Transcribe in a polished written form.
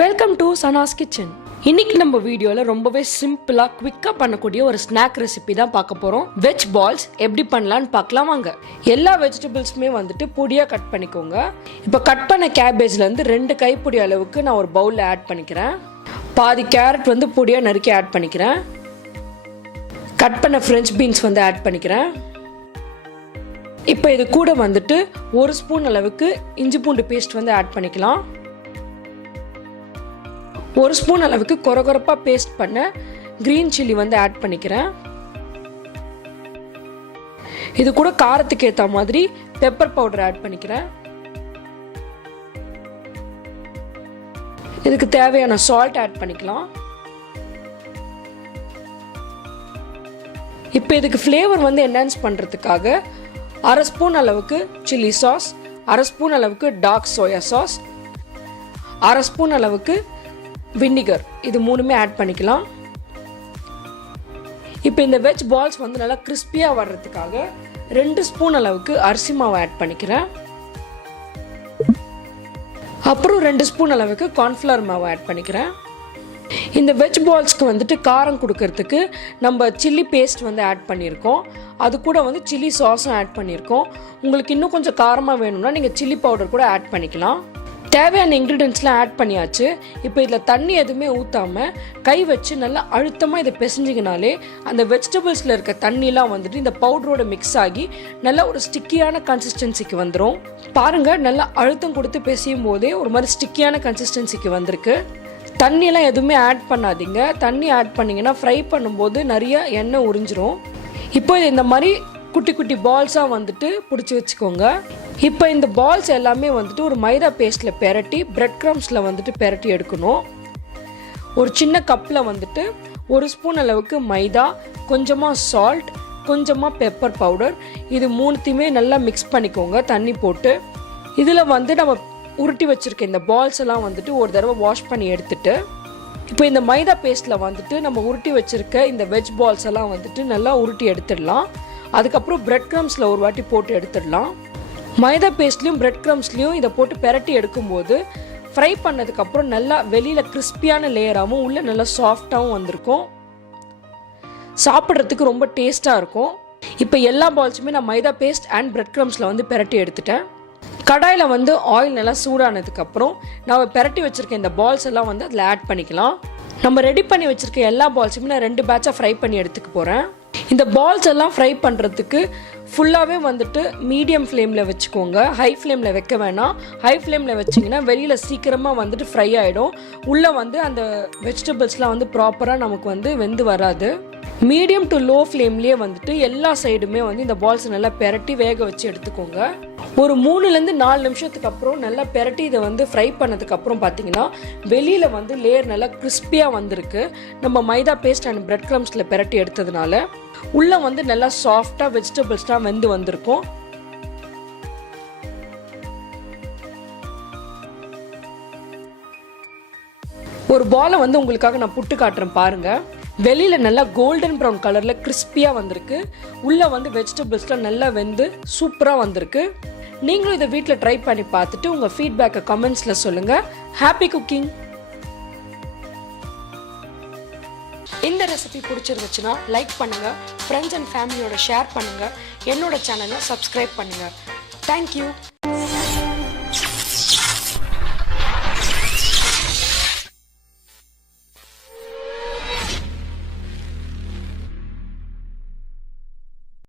Welcome to Sana's kitchen. இன்னைக்கு நம்ம வீடியோல ரொம்பவே சிம்பிளா குவிக்கா பண்ணக்கூடிய ஒரு ஸ்நாக் ரெசிபி தான் பார்க்க போறோம். வெஜ் பால்ஸ் எப்படி பண்ணலாம்னு பார்க்கலாம் வாங்க. எல்லா வெஜிடபிள்ஸுமே வந்துட்டு பொடியா கட் பண்ணிக்கோங்க. இப்போ கட் பண்ண கேபேஜ்ல இருந்து 2 கைப்பிடி அளவுக்கு நான் ஒரு பவுல்ல ஆட் பண்ணிக்கிறேன். பாதி கேரட் வந்து பொடியா நறுக்கி ஆட் பண்ணிக்கிறேன். கட் பண்ண ஃப்ரெஞ்ச் பீன்ஸ் வந்து ஆட் பண்ணிக்கிறேன். இப்போ இது கூட வந்துட்டு 1 ஸ்பூன் அளவுக்கு இஞ்சி பூண்டு பேஸ்ட் வந்து ஆட் பண்ணிக்கலாம். 1 ஸ்பூன் அளவுக்கு கொரகொரப்பா பேஸ்ட் பண்ண கிரீன் சில்லி வந்து ஆட் பண்ணிக்கிறேன். இது கூட காரத்துக்கு ஏற்ற மாதிரி பெப்பர் பவுடர் ஆட் பண்ணிக்கிறேன். இதுக்கு தேவையான சால்ட் ஆட் பண்ணிக்கலாம். இப்போ இதுக்கு ஃப்ளேவர் வந்து என்ஹான்ஸ் பண்ணுறதுக்காக 1/2 ஸ்பூன் அளவுக்கு சில்லி சாஸ், 1/2 ஸ்பூன் அளவுக்கு டார்க் சோயா சாஸ், 1/2 ஸ்பூன் அளவுக்கு வினிகர், இது மூணுமே ஆட் பண்ணிக்கலாம். இப்போ இந்த வெஜ் பால்ஸ் வந்து நல்லா கிறிஸ்பியாக வர்றதுக்காக 2 ஸ்பூன் அளவுக்கு அரிசி மாவு ஆட் பண்ணிக்கிறேன். அப்புறம் 2 ஸ்பூன் அளவுக்கு கார்ன்ஃப்ளவர் மாவு ஆட் பண்ணிக்கிறேன். இந்த வெஜ் பால்ஸ்க்கு வந்துட்டு காரம் கொடுக்கறதுக்கு நம்ம சில்லி பேஸ்ட் வந்து ஆட் பண்ணியிருக்கோம். அது கூட வந்து சில்லி சாஸும் ஆட் பண்ணியிருக்கோம். உங்களுக்கு இன்னும் கொஞ்சம் காரமாக வேணும்னா நீங்கள் சில்லி பவுடர் கூட ஆட் பண்ணிக்கலாம். தேவையான இன்க்ரீடியன்ட்ஸ்லாம் ஆட் பண்ணியாச்சு. இப்போ இதில் தண்ணி எதுவுமே ஊற்றாமல் கை வச்சு நல்லா அழுத்தமாக இதை பிசைஞ்சிங்கனாலே அந்த வெஜிடபிள்ஸில் இருக்க தண்ணிலாம் வந்துட்டு இந்த பவுடரோட மிக்ஸ் ஆகி நல்லா ஒரு ஸ்டிக்கியான கன்சிஸ்டன்சிக்கு வந்துடும். பாருங்கள், நல்லா அழுத்தம் கொடுத்து பிசையும் போதே ஒரு மாதிரி ஸ்டிக்கியான கன்சிஸ்டன்சிக்கு வந்திருக்கு. தண்ணியெல்லாம் எதுவுமே ஆட் பண்ணாதீங்க. தண்ணி ஆட் பண்ணிங்கன்னா ஃப்ரை பண்ணும்போது நிறைய எண்ணெய் உறிஞ்சிரும். இப்போ இந்த மாதிரி குட்டி குட்டி பால்ஸாக வந்துட்டு பிடிச்சி வச்சுக்கோங்க. இப்போ இந்த பால்ஸ் எல்லாமே வந்துட்டு ஒரு மைதா பேஸ்ட்டில் பெரட்டி பிரெட் க்ரம்ஸில் வந்துட்டு பெரட்டி எடுக்கணும். ஒரு சின்ன கப்பில் வந்துட்டு 1 ஸ்பூன் அளவுக்கு மைதா, கொஞ்சமாக சால்ட், கொஞ்சமாக பெப்பர் பவுடர், இது மூணுத்தையுமே நல்லா மிக்ஸ் பண்ணிக்கோங்க தண்ணி போட்டு. இதில் வந்து நம்ம உருட்டி வச்சுருக்க இந்த பால்ஸ் எல்லாம் வந்துட்டு ஒரு தடவை வாஷ் பண்ணி எடுத்துட்டு, இப்போ இந்த மைதா பேஸ்ட்டில் வந்துட்டு நம்ம உருட்டி வச்சுருக்க இந்த வெஜ் பால்ஸ் எல்லாம் வந்துட்டு நல்லா உருட்டி எடுத்துடலாம். அதுக்கப்புறம் பிரெட் க்ரம்ஸில் ஒரு வாட்டி போட்டு எடுத்துடலாம். மைதா பேஸ்ட்லேயும் பிரெட் க்ரம்ஸ்லேயும் இதை போட்டு பெரட்டி எடுக்கும்போது ஃப்ரை பண்ணதுக்கப்புறம் நல்லா வெளியில் கிறிஸ்பியான லேயராகவும் உள்ளே நல்லா சாஃப்டாகவும் வந்திருக்கும். சாப்பிட்றதுக்கு ரொம்ப டேஸ்ட்டாக இருக்கும். இப்போ எல்லா பால்ஸுமே நான் மைதா பேஸ்ட் அண்ட் பிரெட் க்ரம்ஸில் வந்து பெரட்டி எடுத்துட்டேன். கடாயில் வந்து ஆயில் நல்லா சூடானதுக்கப்புறம் நம்ம பெரட்டி வச்சுருக்க இந்த பால்ஸ் எல்லாம் வந்து அதில் ஆட் பண்ணிக்கலாம். நம்ம ரெடி பண்ணி வச்சுருக்க எல்லா பால்ஸுமே நான் 2 பேட்சாக ஃப்ரை பண்ணி எடுத்துக்க போகிறேன். இந்த பால்ஸ் எல்லாம் ஃப்ரை பண்ணுறதுக்கு ஃபுல்லாகவே வந்துட்டு மீடியம் ஃப்ளேமில் வச்சுக்கோங்க. ஹை ஃப்ளேமில் வைக்க வேணாம். ஹை ஃப்ளேமில் வச்சிங்கன்னா வெளியில் சீக்கிரமாக வந்துட்டு ஃப்ரை ஆகிடும். உள்ளே வந்து அந்த வெஜிடபிள்ஸ்லாம் வந்து ப்ராப்பராக நமக்கு வந்து வெந்து வராது. மீடியம் டு லோ ஃப்ளேம்லேயே வந்துட்டு எல்லா சைடுமே வந்து இந்த பால்ஸ் நல்லா பெரட்டி வேக வச்சு எடுத்துக்கோங்க. ஒரு 3-4 நிமிஷத்துக்கு அப்புறம் நல்லா பெரட்டி இதை வந்து ஃப்ரை பண்ணதுக்கப்புறம் பார்த்தீங்கன்னா வெளியில் வந்து லேயர் நல்லா கிறிஸ்பியாக வந்திருக்கு. நம்ம மைதா பேஸ்ட் அண்ட் பிரெட் க்ரம்ஸில் பெரட்டி எடுத்ததுனால உள்ளே வந்து நல்லா சாஃப்டாக வெஜிடபிள்ஸ்லாம் வெந்து வந்திருக்கும். ஒரு பாலை வந்து உங்களுக்காக நான் புட்டு காட்டுறேன் பாருங்கள். வெளியில் நல்லா கோல்டன் ப்ரௌன் கலரில் கிறிஸ்பியாக வந்திருக்கு. உள்ளே வந்து வெஜிடபிள்ஸ்லாம் நல்லா வெந்து சூப்பராக வந்திருக்கு. நீங்களும் இதை வீட்டில் ட்ரை பண்ணி பார்த்துட்டு உங்கள் ஃபீட்பேக்கை கமெண்ட்ஸில் சொல்லுங்கள். Happy cooking. இந்த ரெசிபி பிடிச்சிருந்துச்சுன்னா லைக் பண்ணுங்கள், ஃப்ரெண்ட்ஸ் அண்ட் ஃபேமிலியோட ஷேர் பண்ணுங்கள், என்னோட சேனலை சப்ஸ்கிரைப் பண்ணுங்கள். தேங்க்யூ.